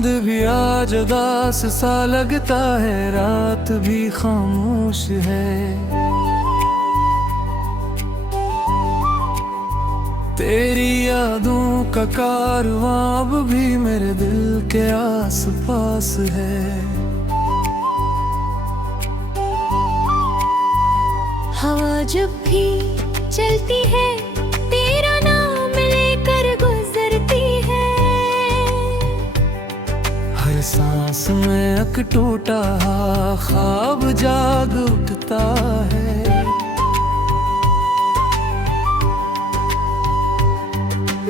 चांद भी आज उदास सा लगता है, रात भी खामोश है। तेरी यादों का कारवां अब भी मेरे दिल के आस पास है। हवा जब भी चलती है तेरा नाम लेकर गुजरती है। हर सांस में एक टूटा ख्वाब जाग उठता है।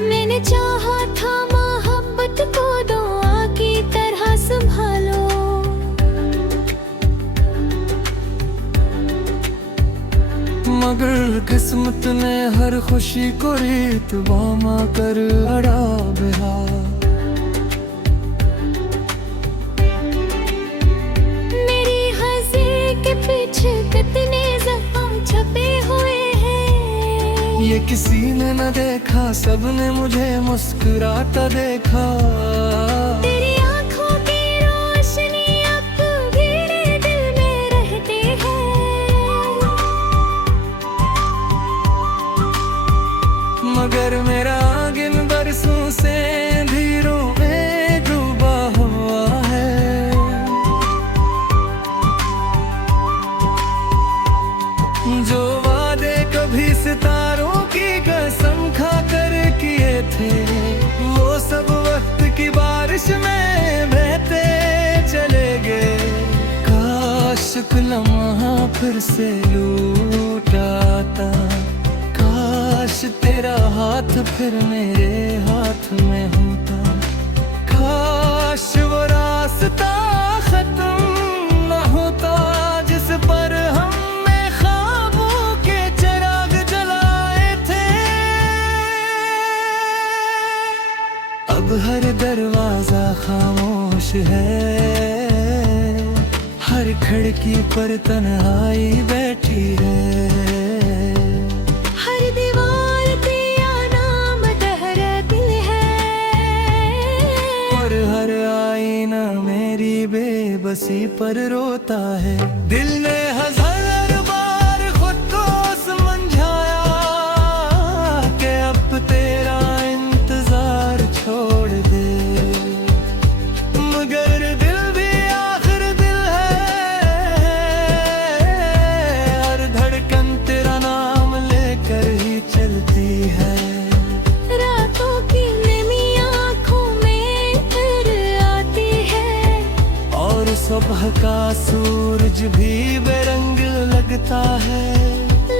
मैंने चाहा था मोहब्बत को दुआ की तरह संभालो, मगर किस्मत ने हर खुशी को रीत बामा कर अड़ा बेहा। मेरी हंसी के पीछे कितने जख्म छपे हुए हैं। ये किसी ने न देखा, सबने मुझे मुस्कुराता देखा। तेरी आंखों की रोशनी अब भी मेरे दिल में रहती है। मगर मेरा आंगन बरसों से अंधेरों में डूबा हुआ है। जो वादे कभी सितारों की कसम खा कर किए थे, वो सब वक्त की बारिश में बहते चले गए। काश एक लम्हा फिर से लूट आता, काश तेरा हाथ फिर मेरे हाथ में होता। काश वो रास्ता खत्म न होता जिस पर हमने ख्वाबों के चिराग जलाए थे। अब हर दरवाजा खामोश है, हर खिड़की पर तन्हाई बैठी है। बेबसी पर रोता है। दिल ने हजार बार खुद को समझाया कि अब तेरा इंतजार छोड़ दे, मगर दिल भी आखिर दिल है। हर धड़कन तेरा नाम लेकर ही चलती है। रातों की नमी आँखों में फिर आती है, और सुबह का सूरज भी बेरंग लगता है।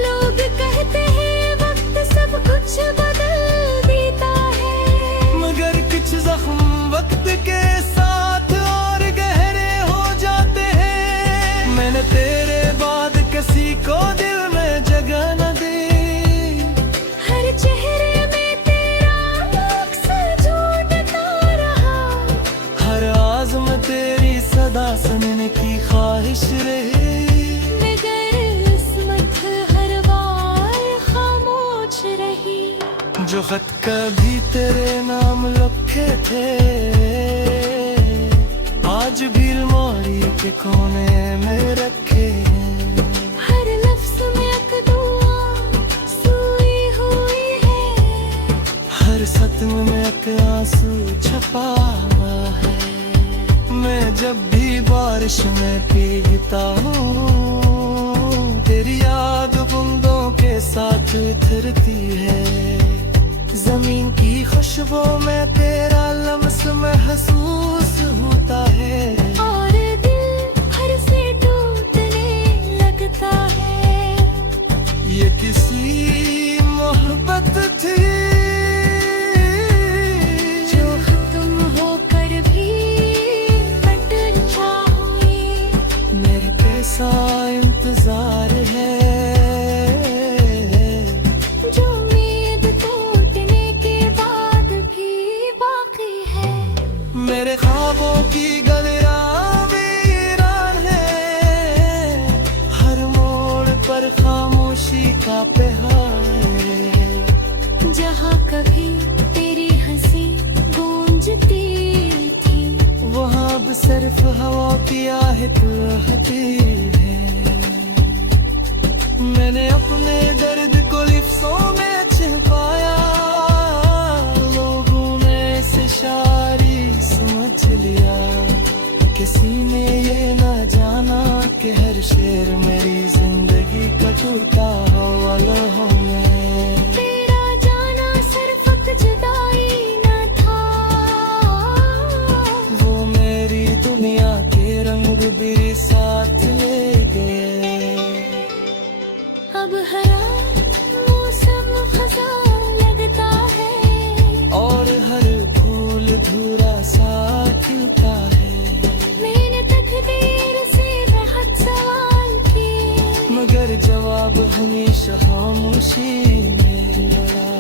लोग कहते हैं वक्त सब कुछ बदल देता है, मगर कुछ जख्म वक्त के साथ और गहरे हो जाते हैं। मैंने तेरे बाद किसी को दिल में जगह न दी। हर चेहरे में तेरा अक्सर झूठता रहा, हर आज़ में तेरी सदा सुनने की ख्वाहिश रही। मगर किस्मत हर बार खामोश रही। जो खत कभी तेरे नाम लिखे थे, आज भी अलमारी के कोने में रखे हैं। हर लफ्ज़ में एक दुआ सोई हुई है, हर सतम में एक आंसू छपा हुआ है। मैं जब भी बारिश में भीगता हूँ, तेरी याद बूंदों के साथ उतरती है। जमीन की खुशबू में तेरा लम्स महसूस होता है, और दिल हर से टूटने लगता है। ये किसी मोहब्बत थी जो खत्म होकर भी कट जाए। मेरे कैसा इंतजार है। जो उम्मीद टूटने के बाद भी बाकी है। मेरे ख्वाबों की गलियां वीरान है, हर मोड़ पर खामोशी का पहाड़ जहाँ कभी तेरी हंसी गूंजती थी, वहाँ अब सिर्फ हवा की आहट रहती है। मैंने अपने दर्द को लिफ्ज़ों में छिपाया, लोगों ने इसे शायरी समझ लिया। किसी ने ये ना जाना कि हर शेर मेरी जिंदगी का टूटा हुआ लम्हों में। तेरा जाना सिर्फ एक जुदाई न था, वो मेरी दुनिया के रंग भी साथ ले गए। अब हरा मौसम खज़ां लगता है, और हर फूल धूरा सा खिलता है। मैंने तकदीर से बहुत सवाल किए, मगर जवाब हमेशा खामोशी में लड़ा।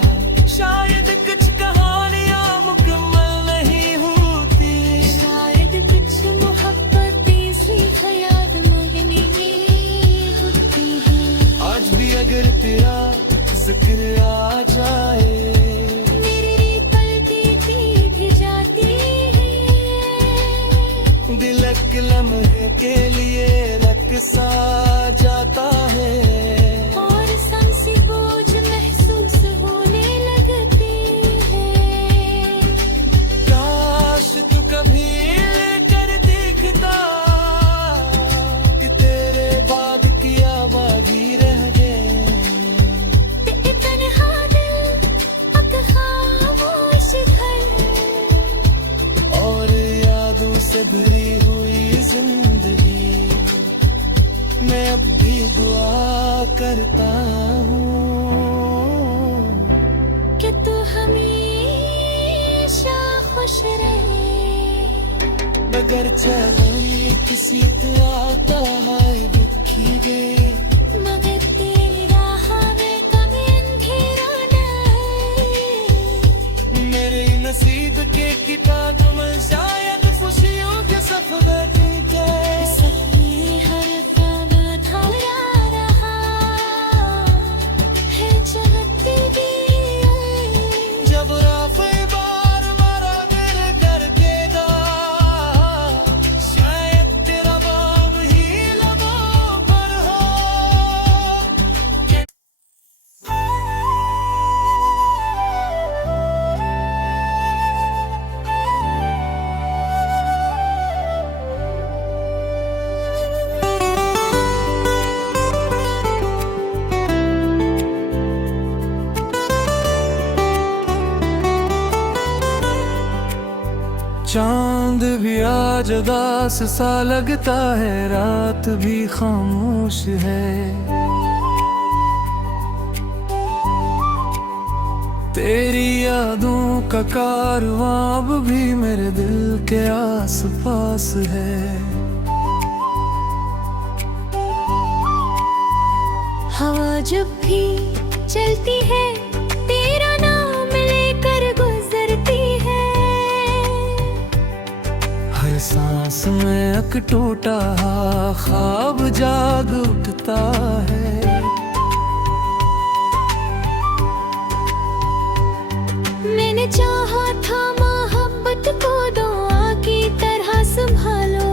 शायद कुछ कहानियां मुकम्मल नहीं होती, शायद कुछ मोहब्बतें सिर्फ याद मरने में होती हैं। आज भी अगर तेरा जिक्र आ जाए, मेरी पलकें भी जाती हैं, दिल एक लम्हे के लिए रक़्सा जाता है। और सांसें बोझ महसूस होने लगती है। काश तू कभी कर देखता कि तेरे बाद किया बागी रह गए। ते तन्हा दिल अब खामोश घर, और यादों से भरी हुई जिंदगी, मैं अब भी दुआ करता हूँ कि तू हमेशा खुश रहे। मगर चलनी किसी आता है दुखी गए। मगर तेरी राह में कभी अंधेरा न आए। मेरे नसीब के किताब में शायद खुशियों के सफर के सही हर पल धारा रहा है चलती भी। जब राफ़े बार मारा मेरे घर के दार, शायद तेरा बाम ही लबों पर हो। चांद भी आज उदास सा लगता है, रात भी खामोश है। तेरी यादों का कारवां अब भी मेरे दिल के आस पास है। हवा जब भी चलती है, तेरा नाम लेकर गुजरती है। हर सांस में एक टूटा ख्वाब जाग उठता है। मैंने चाहा था मोहब्बत को दुआ की तरह संभालो,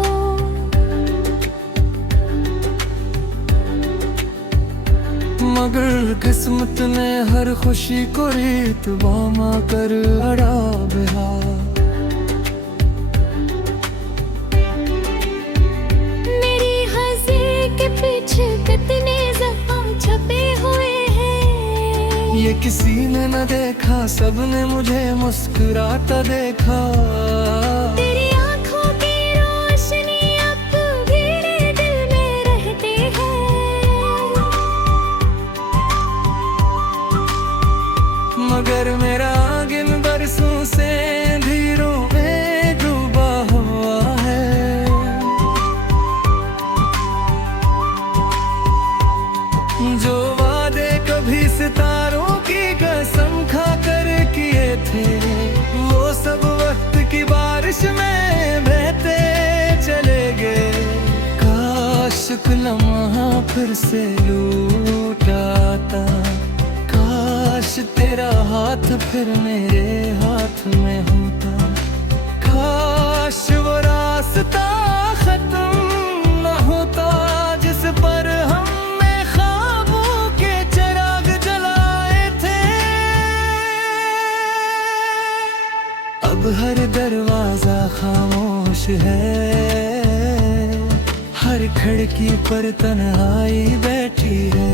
मगर किस्मत ने हर खुशी को रीत बामा कर अड़ा बेहा। मेरी हंसी के पीछे कितने जख्म छपे हुए हैं। ये किसी ने न देखा, सबने मुझे मुस्कुराता देखा। तेरी आंखों की रोशनी अब भी मेरे दिल में रहती है। मगर मेरा आंगन बरसों से अंधेरों में डूबा हुआ है। जो वादे कभी सितारों की कसम खा कर किए थे, वो सब वक्त की बारिश में बहते चले गए। काश एक लम्हा फिर से लौटाता, काश तेरा हाथ फिर मेरे हाथ में होता। काश वो हर दरवाजा खामोश है, हर खिड़की पर तन्हाई बैठी है।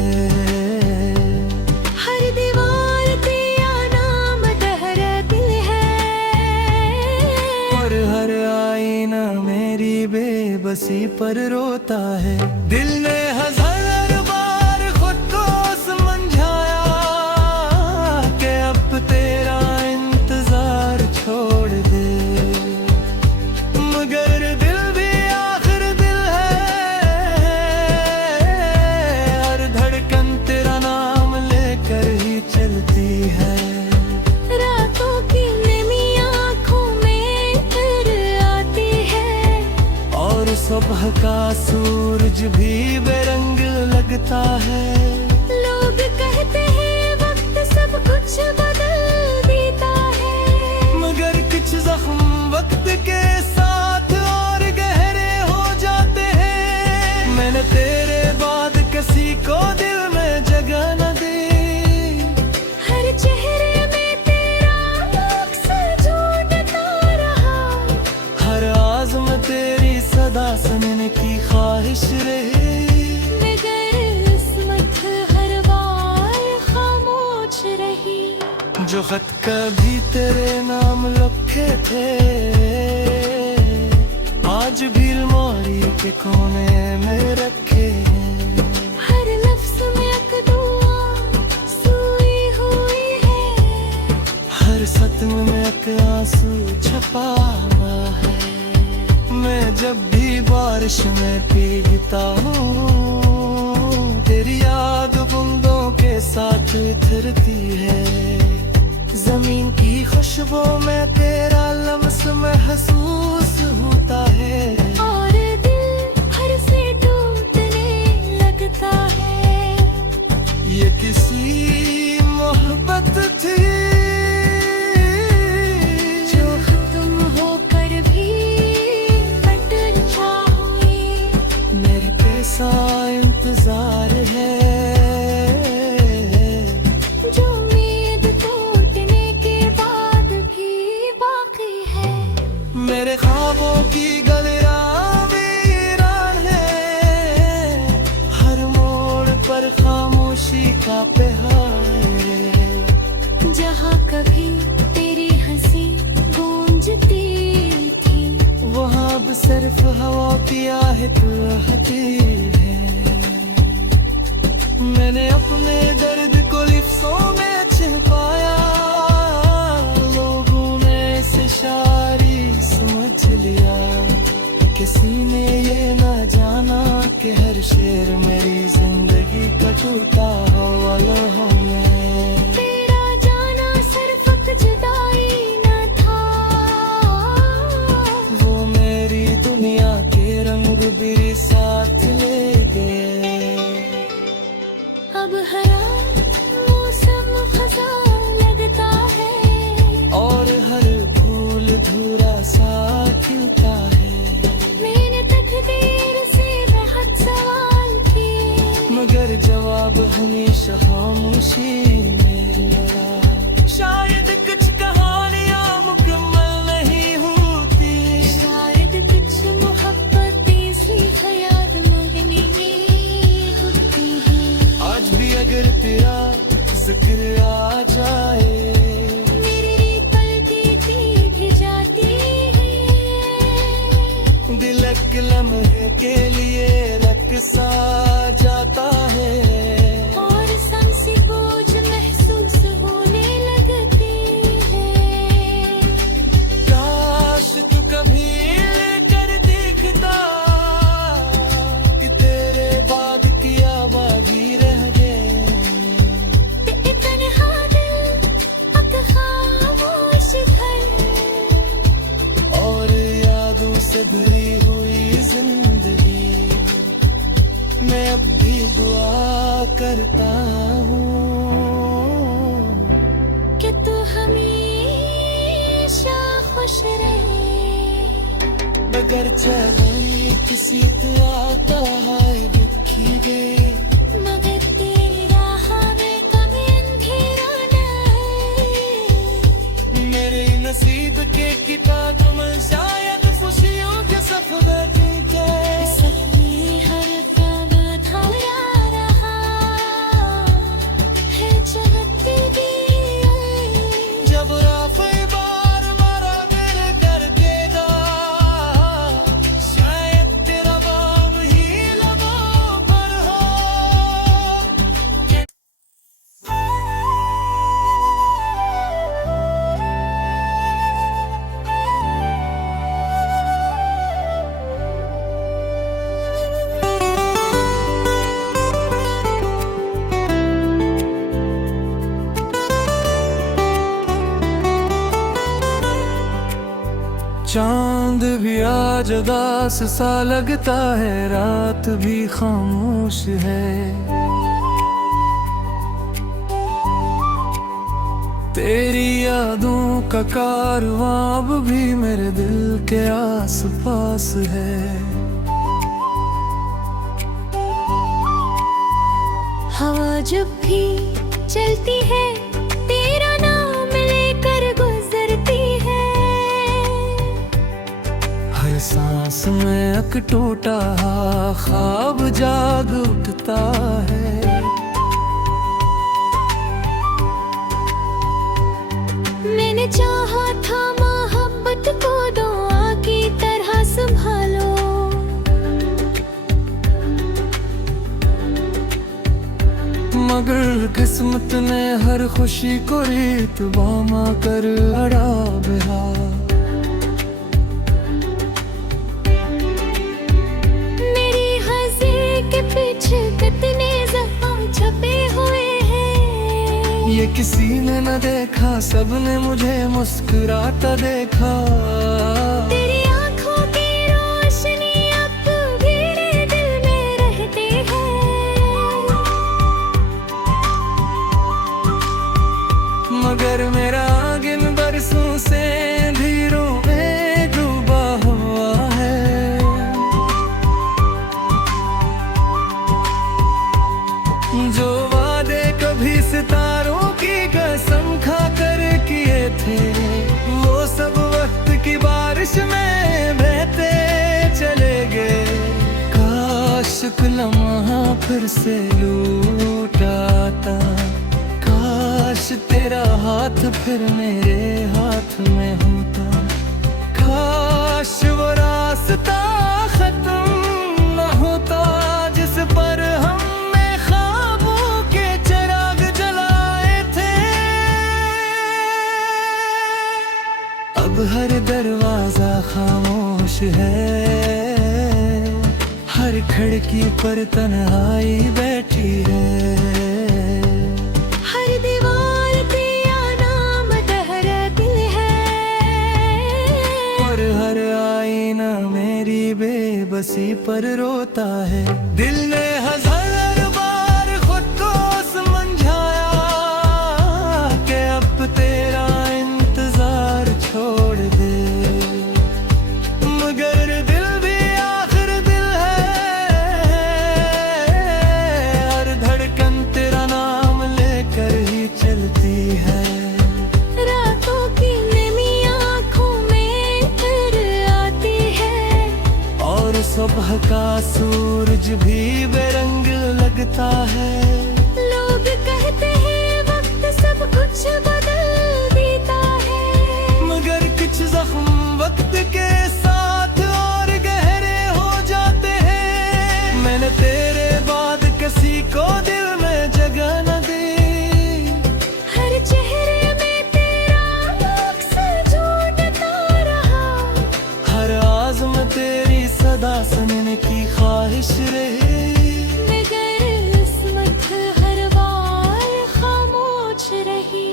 हर दीवार तेरा नाम तहरा दिल है, और हर आईना मेरी बेबसी पर रोता है। दिल ने हजार बार खुद को समझाया कि अब तेरा इंतजार छोड़ दे, मगर दिल भी आखिर दिल है, हर धड़कन तेरा नाम लेकर ही चलती है। रातों की नमी आँखों में फिर आती है, और सुबह का सूरज भी बेरंग लगता है। लोग कहते हैं वक्त सब कुछ बदल देता है, मगर कुछ जख्म वक्त के साथ और गहरे हो जाते हैं। मैंने तेरे बाद किसी को दिल में जगह न दी, हर चेहरे में तेरा अक्स झूठता रहा, हर आज़म तेरी सदा सुनने की ख्वाहिश रही। मगर किस्मत हर बार खामोश रही। जो खत कभी तेरे नाम लिखे थे, आज भी अलमारी के कोने में रखे हैं। हर लफ्ज में एक दुआ सोई हुई है, हर सतम में एक आंसू छपा हुआ है। मैं जब भी बारिश में भीगता हूँ, तेरी याद बूंदों के साथ उतरती है। जमीन की खुशबू में तेरा लम्स महसूस होता है, और दिल हर से टूटने लगता है। ये किसी मोहब्बत थी जो खत्म होकर भी कट जाए, मेरे कैसा इंतजार है। जो उम्मीद टूटने के बाद भी बाकी है। मेरे ख्वाबों की गलियां वीरान है, हर मोड़ पर खामोशी का पेहार है। जहाँ कभी तेरी हंसी गूंजती थी, वहाँ अब सिर्फ हवा की आहट रहती है। मैंने अपने दर्द को लिफ्ज़ों में छिपाया, लोगों ने इसे शायरी समझ लिया। किसी ने ये ना जाना कि हर शेर मेरी जिंदगी का टूटा हुआ लम्हा में। तेरा जाना सिर्फ एक जुदाई न था, वो मेरी दुनिया के रंग भी साथ ले गए। अब हरा मौसम खज़ां लगता है, और हर फूल धूरा सा खिलता है। मैंने तकदीर से बहुत सवाल किए, मगर जवाब हमेशा खामोशी में मिला। शायद कुछ कहानियां मुकम्मल नहीं होती, शायद कुछ मोहब्बतें सिर्फ याद मरने में होती हैं। आज भी अगर तेरा जिक्र आ जाए, मेरी पलकें भी जाती हैं, दिल एक लम्हे के लिए रक़्सा जाता है। और सांसें बोझ महसूस होने लगती हैं। काश तू कभी कर देखता कि तेरे बाद किया बागी रह गए। तन्हा दिल अब खामोश घर, और यादों से भरी हुई जिंदगी, मैं अब भी दुआ करता हूँ कि तू हमेशा खुश रहे। मगर चाहे किसी को आता है दुखी गए, मगर तेरी राह में कभी अंधेरा न आए। मेरे नसीब के किताब चांद भी आज उदास सा लगता है, रात भी खामोश है। तेरी यादों का कारवां अब भी मेरे दिल के आस पास है। हवा जब भी चलती है तेरा नाम लेकर गुजरती है। हर सांस में एक टूटा ख्वाब जाग उठता है। मैंने चाहा था मोहब्बत को दुआ की तरह संभालो, मगर किस्मत ने हर खुशी को रीत बामा कर अड़ा बिहा। मेरी हंसी के पीछे कितने जख्म छपे हुए हैं। ये किसी ने न देखा, सबने मुझे मुस्कुराता देखा। तेरी आंखों की रोशनी अब भी मेरे दिल में रहती है। मगर मेरा आंगन बरसों से अंधेरों में डूबा हुआ है। जो वादे कभी सितारों की कसम खा कर किए थे, वो सब वक्त की बारिश में बहते चले गए। काश एक लम्हा फिर से लूट आता, काश तेरा हाथ फिर मेरे हाथ में होता। काश वो रास्ता खत्म न होता जिस पर हमने ख्वाबों के चिराग जलाए थे। अब हर दरवाजा खामोश है, हर खिड़की पर तन्हाई बैठी है। हर दीवार तेरा नाम तहरती है। और हर आईना मेरी बेबसी पर रोता है। दिल ने हजार बार खुद को समझाया कि अब तेरा इंतजार छोड़ दे, मगर दिल भी आखिर दिल है। हर धड़कन तेरा नाम लेकर ही चलती है। रातों की नमी आँखों में फिर आती है। और सुबह का सूरज भी बेरंग लगता है। लोग कहते हैं वक्त सब कुछ बदल देता है, मगर कुछ जख्म वक्त के साथ और गहरे हो जाते हैं। मैंने तेरे बाद किसी को दिल में जगह न दी। हर चेहरे में तेरा अक्स झूठता रहा। हर आज़म तेरी सदा सुनने की ख्वाहिश रही। मगर किस्मत हर बार खामोश रही।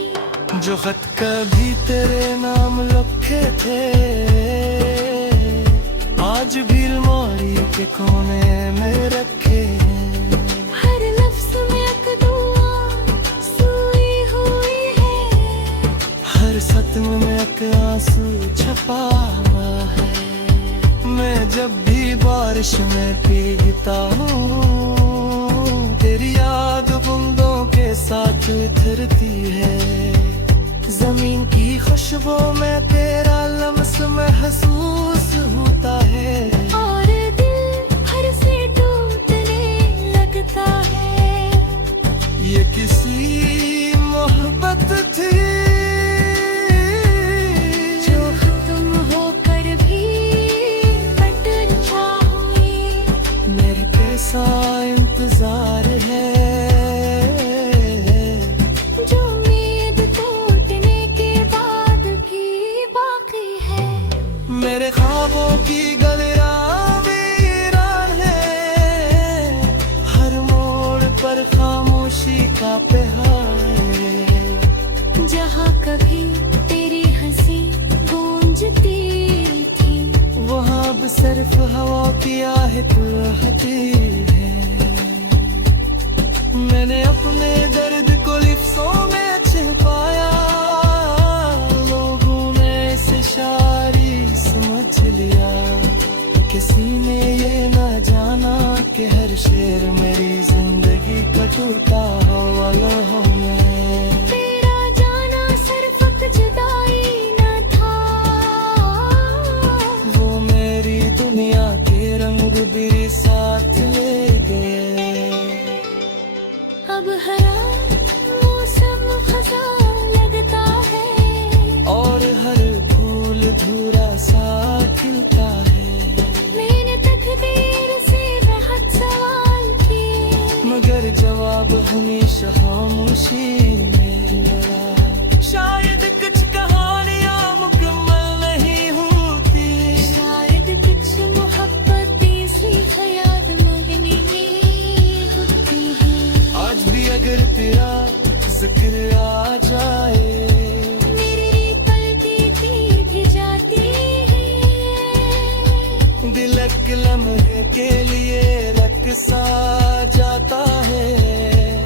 जो खत कभी तेरे नाम लिखे थे, आज भी अलमारी के कोने में रखे हैं। हर लफ्ज़ में एक दुआ सोई हुई है। हर सतम में एक आंसू छपा हुआ है। मैं जब भी बारिश में भीगता हूँ, तेरी याद बूंदों के साथ उतरती है। जमीन की खुशबू में तेरा लम्स महसूस होता है। और दिल हर से टूटने लगता है। ये किसी मोहब्बत थी जो खत्म होकर भी कट जाए। मेरे कैसा इंतजार है। जो उम्मीद टूटने के बाद भी बाकी है। मेरे ख्वाबों की गलियां वीरान है। हर मोड़ पर खामोशी का पहाड़ है। जहाँ कभी तेरी हंसी गूंजती अब सिर्फ हवा की आहट रहती है। मैंने अपने दर्द को लिफ्ज़ों में छिपाया, लोगों ने इसे शायरी समझ लिया। किसी ने ये न जाना कि हर शेर मेरी जिंदगी का टूटा हुआ लम्हा में। तेरा जाना सिर्फ एक जुदाई न था, वो मेरी दुनिया के रंग भी साथ ले गए। अब हरा मौसम खज़ां लगता है, और हर फूल धूरा सा खिलता है। मैंने तकदीर से बहुत सवाल किए, मगर जवाब हमेशा खामोशी में रहा। शायद कुछ कहानियां मुकम्मल नहीं होती, शायद कुछ मोहब्बत सी ख्याल मगनी में होती है। आज भी अगर तेरा जिक्र आ जाए, मेरी पलती थी भी जाती है, दिल एक लम्हे के लिए रक़्सा जाता है।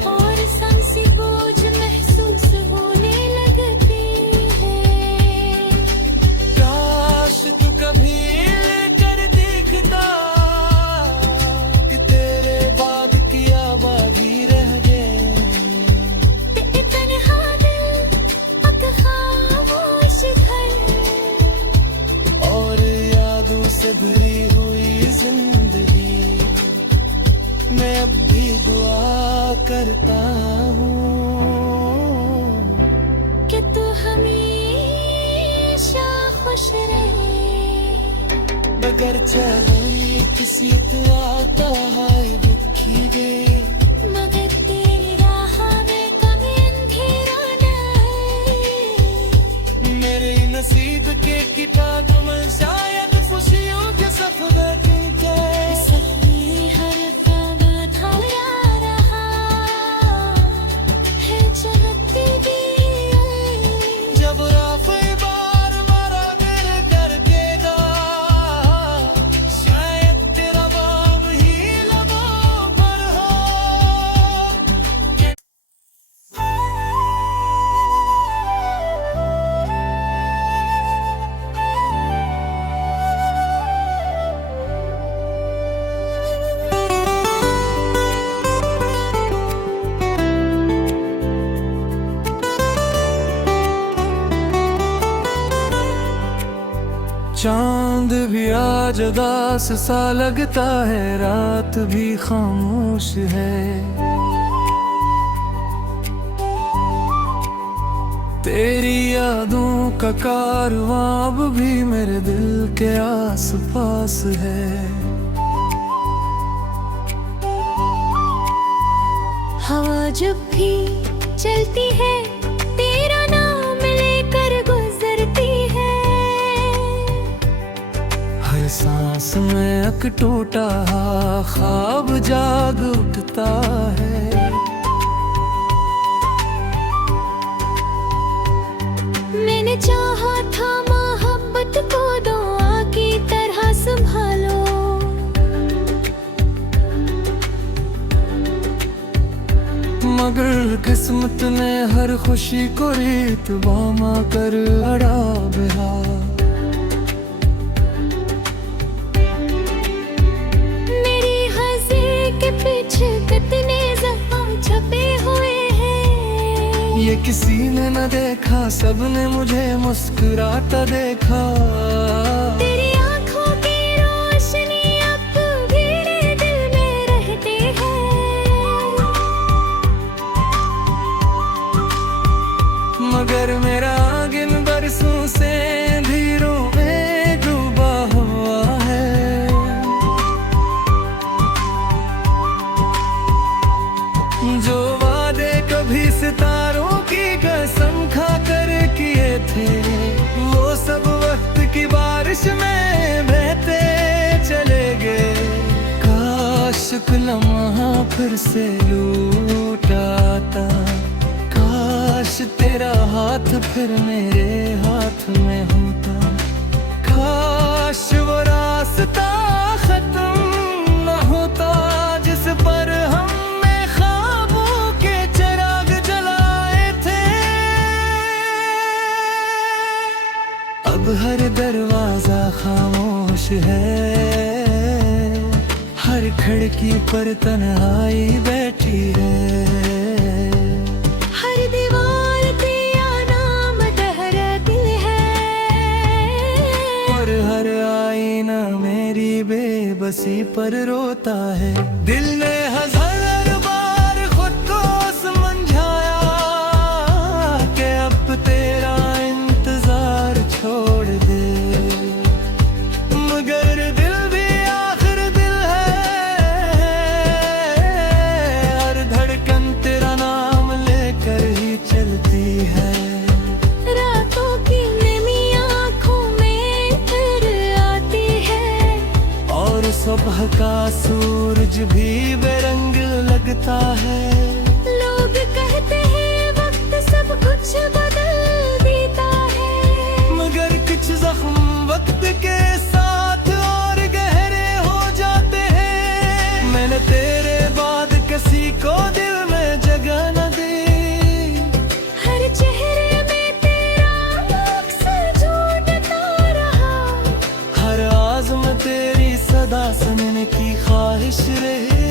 और सांसें बोझ महसूस होने लगती है। काश तू कभी कर देखता कि तेरे बाद की आबादी रह गए। तन्हा दिल, एक खामोश घर, और यादों से भरी हुई जिंदगी। मैं अब भी दुआ करता हूँ कि तू हमेशा खुश रहे। बगैर चाहे किसी आता है दुखी गए। मगर तेरी राह में कभी अंधेरा न है। मेरे नसीब के किताब में शायद खुशियों के सफर के सही हर कदम धरा रहा है जगती भी। जब राफ़ी बार मारा दिल कर देगा, शायद तेरा बाम ही लबों पर हो। चांद भी आज उदास सा लगता है, रात भी खामोश है। तेरी यादों का कारवां अब भी मेरे दिल के आस पास है। हवा जब भी चलती है, तेरा नाम लेकर गुजरती है। हर सांस में एक टूटा ख्वाब जाग उठता है। मैंने चाहा था मोहब्बत को दुआ की तरह संभालो, मगर किस्मत ने हर खुशी को रीत बामा कर अड़ा बेहा। मेरी हंसी के पीछे कितने ज़ख्म छपे हुए हैं। ये किसी ने न देखा, सबने मुझे मुस्कुराता देखा। तेरी आँखों की रोशनी अब भी दिल में रहती है। मगर मेरा आंगन बरसों से अंधेरों में डूबा हुआ है। जो वादे कभी सितारों की कसम खा कर किए थे, वो सब वक्त की बारिश में बहते चले गए। काश एक लम्हा फिर से लूट आता, काश तेरा हाथ फिर मेरे हाथ में होता। काश वो रास्ता रास्ता खत्म न होता जिस पर हमने ख्वाबों के चिराग जलाए थे। अब हर दरवाजा खामोश है, हर खिड़की पर तन्हाई बैठी है। हर दीवार तेरा नाम ठहराती है, और हर आईना मेरी बेबसी पर रोता है। दिल ने हजार बार खुद को समझाया कि अब तेरा इंतजार छोड़ दे, मगर दिल भी आखिर दिल है, हर धड़कन तेरा नाम लेकर ही चलती है। रातों की नमी आँखों में फिर आती है, और सुबह का सूरज भी बेरंग लगता है। लोग कहते हैं वक्त सब कुछ बदल देता है, मगर कुछ जख्म वक्त के साथ और गहरे हो जाते हैं। मैंने तेरे बाद किसी को दिल में जगह न दी, हर चेहरे में तेरा अक्स झूठता रहा, हर आज़म तेरी सदा सुनने की ख्वाहिश रही।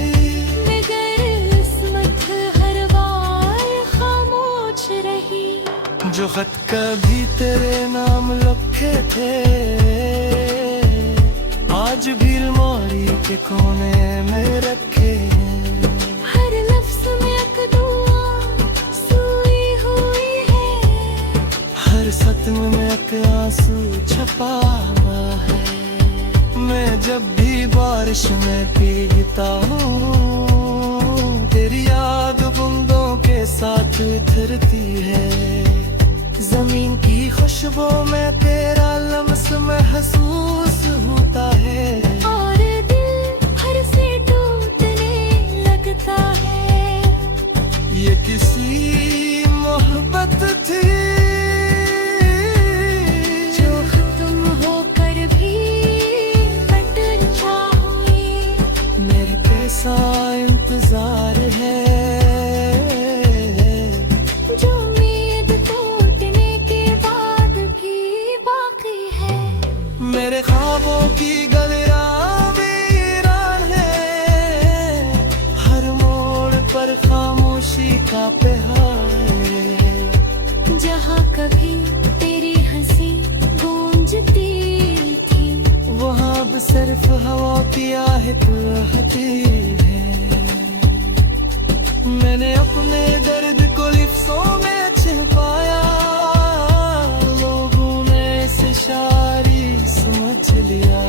मगर किस्मत हर बार खामोश रही। जो खत कभी तेरे नाम लिखे थे, आज भी अलमारी के कोने में रखे हैं। हर लफ्ज़ में एक दुआ सोई हुई है, हर सत्म में एक आंसू छपा हुआ है। मैं जब भी बारिश में भीगता हूँ, तेरी याद बूंदों के साथ उतरती है। जमीन की खुशबू में तेरा लम्स महसूस होता है, और दिल हर से टूटने लगता है। ये किसी मोहब्बत थी जो खत्म होकर भी कट ना हुई, मेरे कैसा इंतजार है। जो उम्मीद टूटने के बाद भी बाकी है। मेरे ख्वाबों की गलियां वीरान है, हर मोड़ पर खामोशी का पेहार है। जहाँ कभी तेरी हंसी गूंजती थी, वहाँ अब सिर्फ हवा की आहट रहती है। मैंने अपने दर्द को लिफ्ज़ों में छिपाया, लोगों ने इसे शायरी समझ लिया।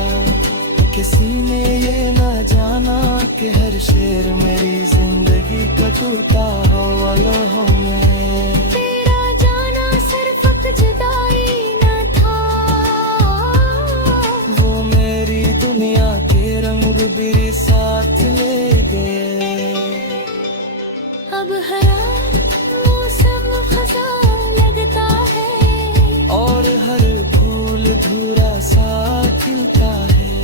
किसी ने ये ना जाना कि हर शेर मेरी जिंदगी का टूटा हुआ लम्हों में। तेरा जाना सिर्फ एक जुदाई न था, वो मेरी दुनिया के रंग भी साथ ले गए। अब हरा मौसम खज़ां लगता है, और हर फूल धूरा सा खिलता है।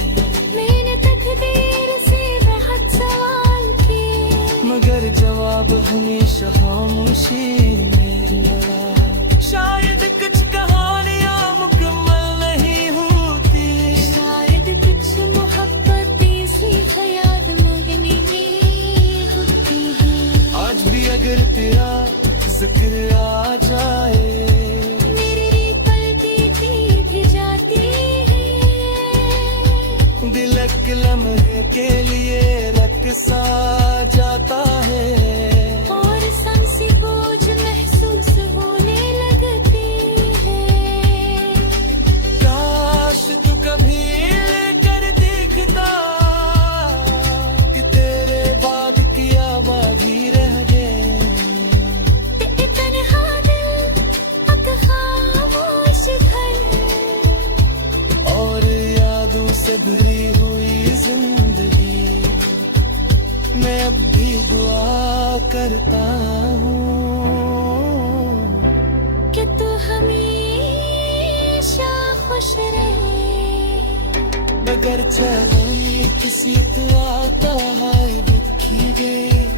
मैंने तकदीर से बहुत सवाल किए, मगर जवाब हमेशा खामोशी में लड़ा। शायद कुछ कहानियां मुकम्मल नहीं होती, शायद कुछ मोहब्बतें सिर्फ याद मगने में होती हैं। आज भी अगर तेरा जिक्र आ जाए, मेरी पलकें भी जाती हैं, दिल एक लम्हे के लिए रक़्सा जाता है। और सांसें बोझ महसूस होने लगती है। काश तू कभी कर देखता कि तेरे बाद किया बागी रह गए। ते तन्हा दिल एक खामोश घर, और यादों से भरी हुई जिंदगी, मैं अब भी दुआ करता हूँ कि तू हमेशा खुश रहे। अगर चाहे किसी तो आता है दिखी गए